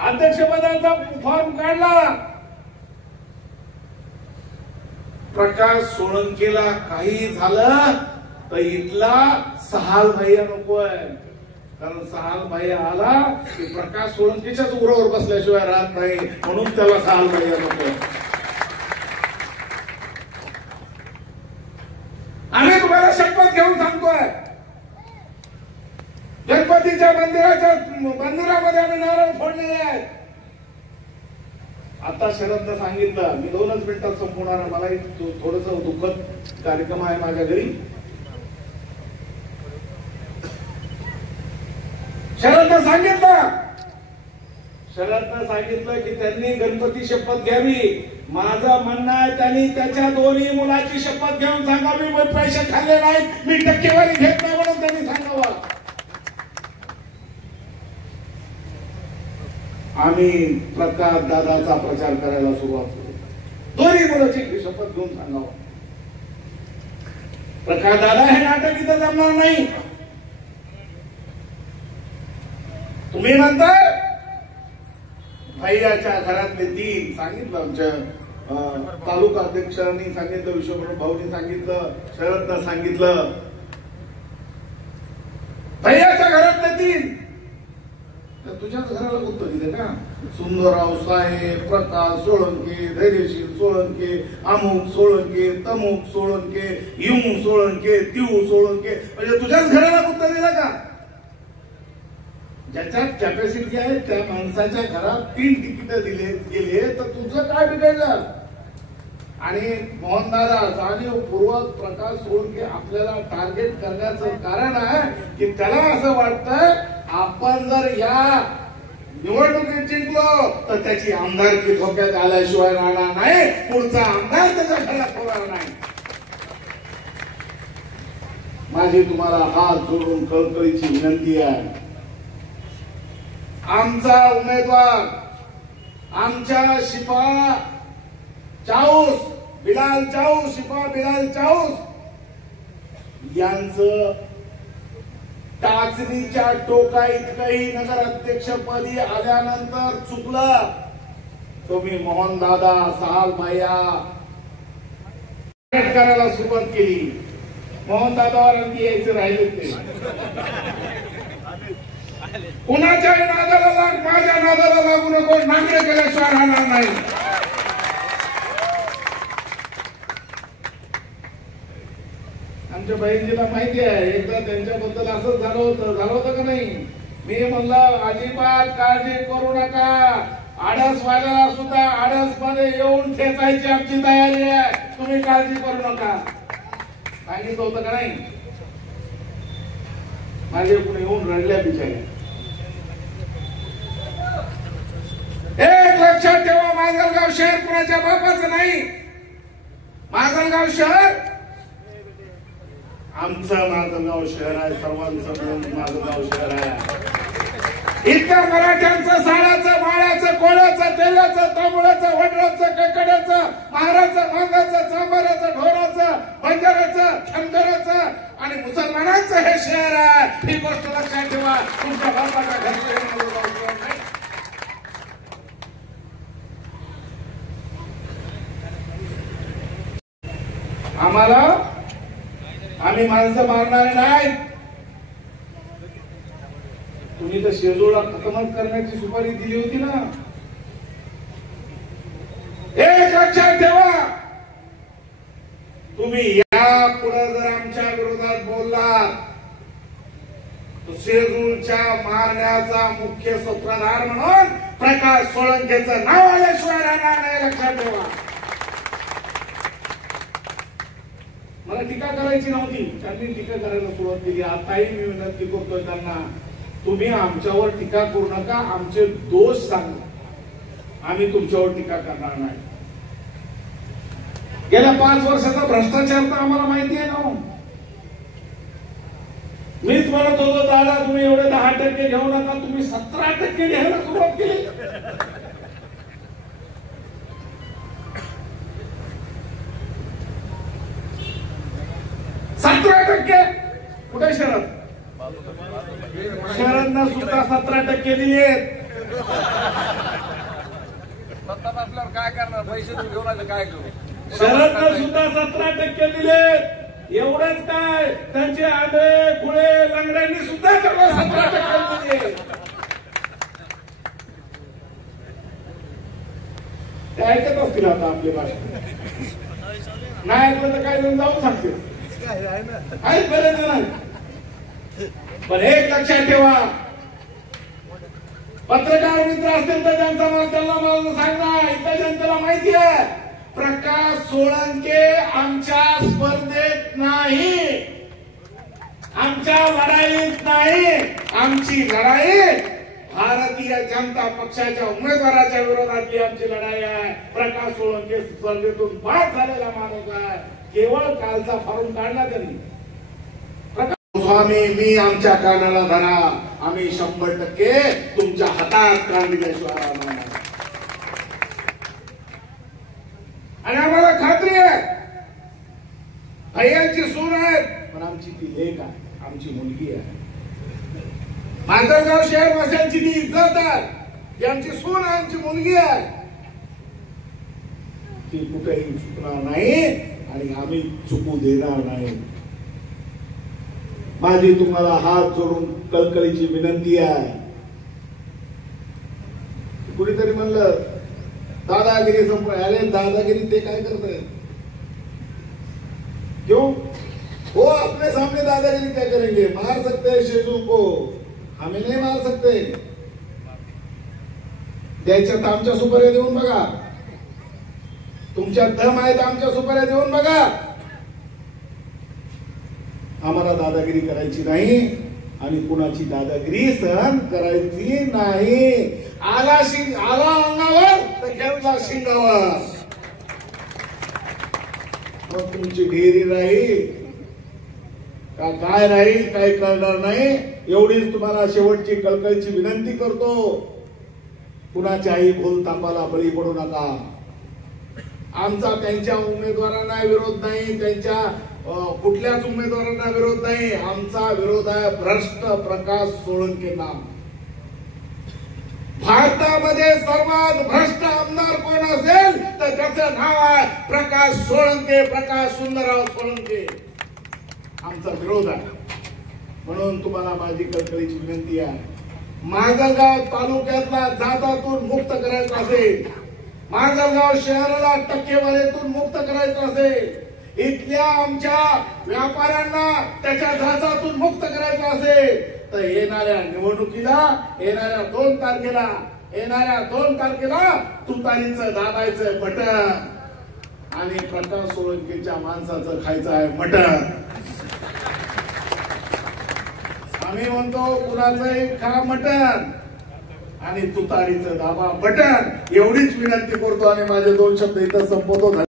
अध्यक्षपदाचा फॉर्म काढला. प्रकाश सोळंकेला काही झालं तर इथला सहाल भैया नकोय. कारण सहाल भैया आला की प्रकाश सोळंकेच्याच उरावर बसल्याशिवाय राहत नाही, म्हणून त्याला सहाल भैया नकोय. आम्ही तुम्हाला शपथ घेऊन सांगतोय, गणपतीच्या मंदिरामध्ये आम्ही नारळ फोडलेले आहेत. आता शरदनं सांगितलं, मी 2च मिनिटात संपवणार, मलाही थोडस दुःखद कार्यक्रम आहे माझ्या घरी. शरदनं सांगितलं की त्यांनी गणपती शपथ घ्यावी. माझं म्हणणं आहे त्यांनी त्याच्या दोन्ही मुलाची शपथ घेऊन सांगावी, मी पैसे खाल्ले नाहीत, मी टक्केवारी घेत नाही म्हणून त्यांनी सांगावं. आम्ही प्रकाश दादाचा प्रचार करायला सुरुवात करू. दोन्ही मुलाची शपथ घेऊन सांगावं. प्रकाश दादा हे नाटक इथं जमणार नाही. तुम्ही म्हणताय भैयाच्या घरातले 3 सांगितलं, आमच्या तालुका अध्यक्षांनी सांगितलं, विश्वभर भाऊनी सांगितलं, शरदनं सांगितलं, भैयाच्या घरातले 3. तुझ्याच घराला गुप्त दिले का? सुंदरराव साहेब, प्रकाश सोळंके, धैर्यशील सोळंके, अमुक सोळंके, तमुक सोळंके, युम सोळंके, तिऊ सोळंके, म्हणजे तुझ्याच घराला गुप्त दिलं का? ज्याच्यात कॅपॅसिटी आहे त्या माणसाच्या घरात 3 तिकीट दिले गेले तर तुझं काय बिघडलं? आणि मोहनदादा जाणीवपूर्वक प्रकाश सोळंके आपल्याला टार्गेट करण्याचं कारण आहे की त्याला असं वाटतंय आपण जर या निवडणुकीत जिंकलो तर त्याची आमदारकी धोक्यात आल्याशिवाय राहणार नाही, पुढचा आमदार त्याच्या घरात होणार नाही. माझी तुम्हाला हात जोडून कळकळीची विनंती आहे, आमचा उमेदवार, आमच्या शिफा चाऊस, बिलाल चाऊस, शिफा बिलाल चाऊस यांचं टाचणीच्या टोका इतकंही नगराध्यक्षपदी आल्यानंतर चुकलं. तुम्ही मोहनदादा, सहाल भैया करायला सुरुवात केली. मोहनदादावर यायचं राहिले ते. कुणाच्याही नादाला लाग, माझ्या नादाला लागू नको, नांगरे केल्याशिवाय राहणार नाही. आमच्या बहिणीला माहिती आहे, एकदा त्यांच्याबद्दल असंच झालं होतं का नाही? मी म्हणलं अजिबात काळजी करू नका, आडसवाल्याला सुद्धा आडस मध्ये येऊन ठेचायची आमची तयारी आहे, तुम्ही काळजी करू नका. सांगितलं होतं का नाही? माझे पुढे येऊन रडल्या बिचाऱ्या. एक लक्षात ठेवा, माजलगाव शहर कुणाच्या बापाचं नाही. माजलगाव शहर आमचं माजलगाव शहर आहे, सर्वांचं मिळून माजलगाव शहर आहे. इथं मराठ्यांचं, साळ्याचं, माळ्याचं, कोळ्याचं, तेल्याचं, तांबळ्याचं, वडराचं, ककड्याचं, महाराचं, मांगाचं, चांबाराचं, ढोराचं, बंजाराचं, धनगराचं आणि मुसलमानांचं हे शहर आहे. ही गोष्ट लक्षात ठेवा. तुमच्या बापाच्या घरचं नाही. आम्ही माणसं मारणारे नाही. तुम्ही तर शेजोडा खतमच करण्याची सुपारी दिली होती ना. एक लक्षात ठेवा, तुम्ही या पुढे जर आमच्या विरोधात बोलला तर शेजूळच्या मारण्याचा मुख्य सूत्रधार म्हणून प्रकाश सोळंकेचं नाव आल्याशिवाय राहणार नाही. लक्षात ठेवा. मला टीका करायची नव्हती, त्यांनी टीका करायला सुरुवात केली. आताही मी विनंती करतोय त्यांना, तुम्ही आमच्यावर टीका करू नका, आमचे दोष सांगा, आम्ही तुमच्यावर टीका करणार नाही. गेल्या 5 वर्षाचा भ्रष्टाचार तर आम्हाला माहिती आहे ना. मीच म्हणत होतो दादा तुम्ही एवढे 10% घेऊ नका, तुम्ही 17% घ्यायला सुरुवात केली. 17% कुठे शरद? शरदना सुद्धा 17% दिलेत. सत्ता असल्यावर काय करणार? पैसे घेऊन आले काय करू? शरदनं सुद्धा 17% दिलेत. एवढंच काय, त्यांचे आंधळे खुळे लंगड्यांनी सुद्धा त्यांना 17% दिले. ते ऐकत असतील आता आपली भाषा. नाही ऐकलं तर काय जाऊन सांगतील. आहेत बरेच जण. पण एक लक्षात ठेवा, पत्रकार मित्र असतील तर त्यांचा त्यांना मला सांगणार, इथं जनतेला माहिती आहे प्रकाश सोळंके आमच्या स्पर्धेत नाही, आमच्या लढाईत नाही. आमची लढाई भारतीय जनता पक्षाच्या उमेदवाराच्या विरोधातली आमची लढाई आहे. प्रकाश सोळंके स्पर्धेतून बाद झालेला माणूस आहे. केवळ कालचा फारून काढला त्यांनी. स्वामी मी आमच्या कानाला धरा, आम्ही 100% तुमच्या हातात कान दिल्याशिवाय राहणार नाही. आणि आम्हाला खात्री आहे भैयांची सून आहे, पण आमची ती लेक आहे, आमची मुलगी आहे. मांजरगाव शहरवासियांची ती इज्जत आहे, ती आमची सून आहे, आमची मुलगी आहे. ती कुठेही चुकणार नाही आणि आम्ही चुकू देणार नाही. माझी तुम्हाला हात जोडून कळकळीची विनंती आहे. कुणीतरी म्हणलं दादागिरी संपली. अरे दादागिरी ते काय करताय? क्यों? वो अपने सामने दादागिरी क्या करेंगे? मार सकते हैं शेजू को, हमें नहीं मार सकते. द्यायच्यात आमच्या सुपाऱ्या देऊन बघा, तुमच्या दम आहेत आमच्या सुपाऱ्या देऊन बघा. आम्हाला दादागिरी करायची नाही आणि कुणाची दादागिरी सहन करायची नाही. आला अंगावर तर घेतला शिंगावर. मग तुमची ढेरी राहील का काय राहील काही कळणार नाही. एवढीच तुम्हाला शेवटची कळकळीची विनंती करतो, कुणाच्याही भूलथापाला बळी पडू नका. आमचा त्यांच्या उमेदवारांना विरोध नाही, त्यांच्या कुठल्याच उमेदवारांना विरोध नाही. आमचा विरोध आहे भ्रष्ट प्रकाश सोळंकेंना. भारतामध्ये सर्वात भ्रष्ट आमदार कोण असेल तर त्याचं नाव आहे प्रकाश सोळंके, प्रकाश सुंदरराव सोळंके. आमचा विरोध आहे. म्हणून तुम्हाला माझी कळकळीची विनंती आहे, माजलगाव तालुक्यातला जातातून मुक्त करायचं असेल, माजलगाव शहराला टक्केवारीतून मुक्त करायचं असेल, इथल्या आमच्या व्यापाऱ्यांना त्याच्या जाचातून मुक्त करायचं असेल तर येणाऱ्या निवडणुकीला, येणाऱ्या 2 तारखेला तुतारीचं दाबायचं बटन आणि प्रकाश सोळंकेच्या माणसाचं खायचं आहे मटण. आम्ही म्हणतो कुणाचंही खा मटण आणि तुतारीचं दाबा बटन. एवढीच विनंती करतो आणि माझे 2 शब्द इथं संपवतो.